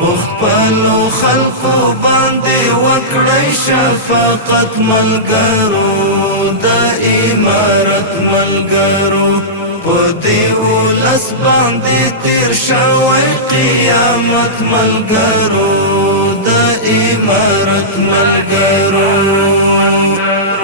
خپلو خلقو باندې وکړی شفقت ملګرو د امارت ملګرو په دې ولس باندې تیر شوی قیامت ملګرو د امارت ملګرو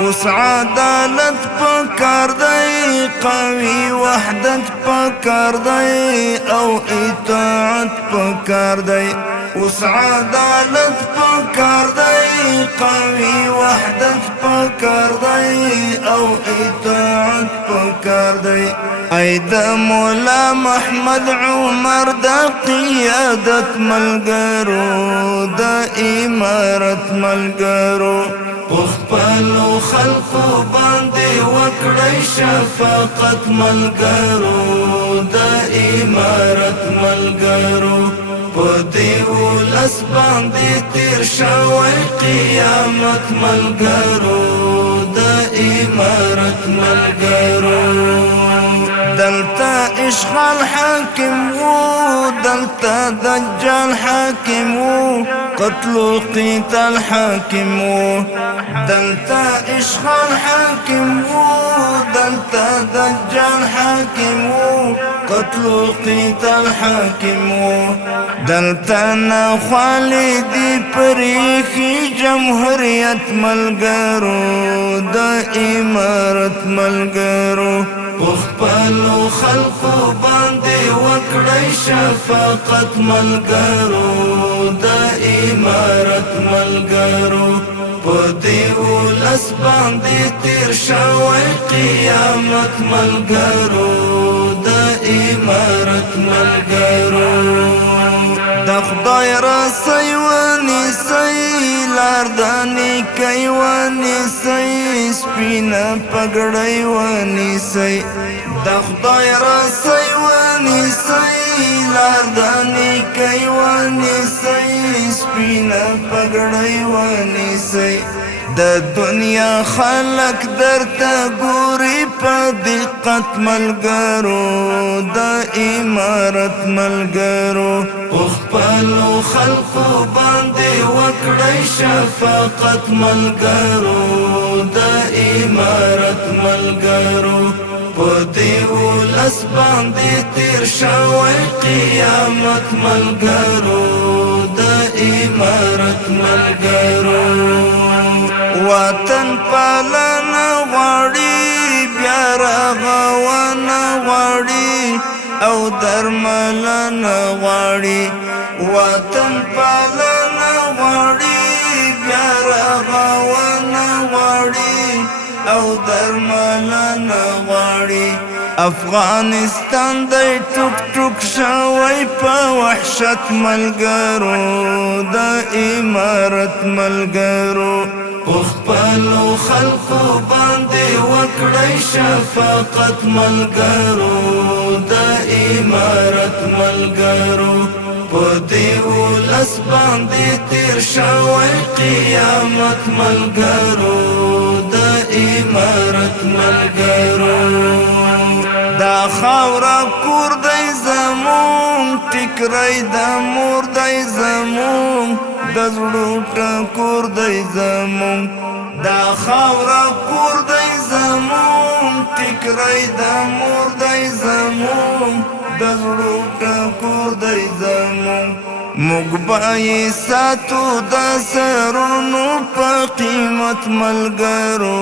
اوس عدالت پکار دی قوي وحدت پکار دی او اطاعت پکار دی اوس عدالت پکار دی قوي وحدت پکار دی او اطاعت پکار دی ای د مولا محمد عمر د قیادت ملګرو د امارت ملګرو خپلو خلقو باندې وکړی شفقت ملګرو د امارت ملګرو په دې ولس باندې تیر شوی قیامت ملګرو د امارت ملګرو دلتا اشغال حاکم وو دلتا دجال حاکم وو قتل و قتال حاکم وو دلتا اشغال حاکم وو دلتا دجال حاکم وو قتل و قتال حاکم وو دلتا نخوالدی پریخی جمهوریت ملګرو د امارت ملګرو خپلو خلقو باندې وکړی شفقت ملګرو د امارت ملګرو په دې ولس باندې تیر شوی قیامت ملګرو د امارت ملګرو د خدای رسۍ ونیسئ لار د نیکۍ ونیسئ سپینه پګړۍ ونیسئ د خدای رسۍ ونیسئ لار د نیکۍ ونیسئ سپینه پګړۍ ونیسئ د دنیا خلق درته ګوري په دقت ملګرو د امارت ملګرو خپلو خلقو باندې وکړی شفقت ملګرو د امارت ملګرو په دې ولس باندې تیر شوی قیامت ملګرو د امارت ملګرو وطن پالنه غواړي بیا رغونه غواړي او درملنه غواړي وطن پالنه غواړي بیا رغونه غواړي او درملنه غواړي افغانستان دی ټوک ټوک شوی په وحشت ملګرو د امارت ملګرو خپلو خلقو باندې وکړی شفقت ملګرو د امارت ملګرو په دې ولس باندې تیر شوی قیامت ملګرو د امارت ملګرو دا خاوره کور دی زمون ټیکری د مور دی زمون د زړو ټکور دی زمون دا خاوره کور دی زمون ټیکری د مور دی زمون د زړو ټکور دی زمون موږ به ساتو د سرونو په قیمت ملګرو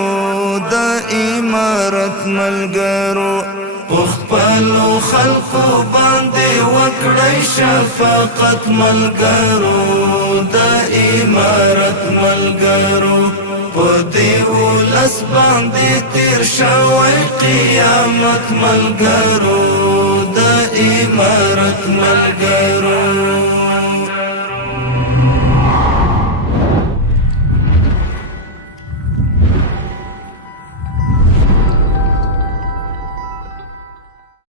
د امارت ملګرو خپلو خلقو باندې وکړی شفقت ملګرو د امارت ملګرو په دې ولس باندې تیر شوی قیامت ملګرو د امارت ملګرو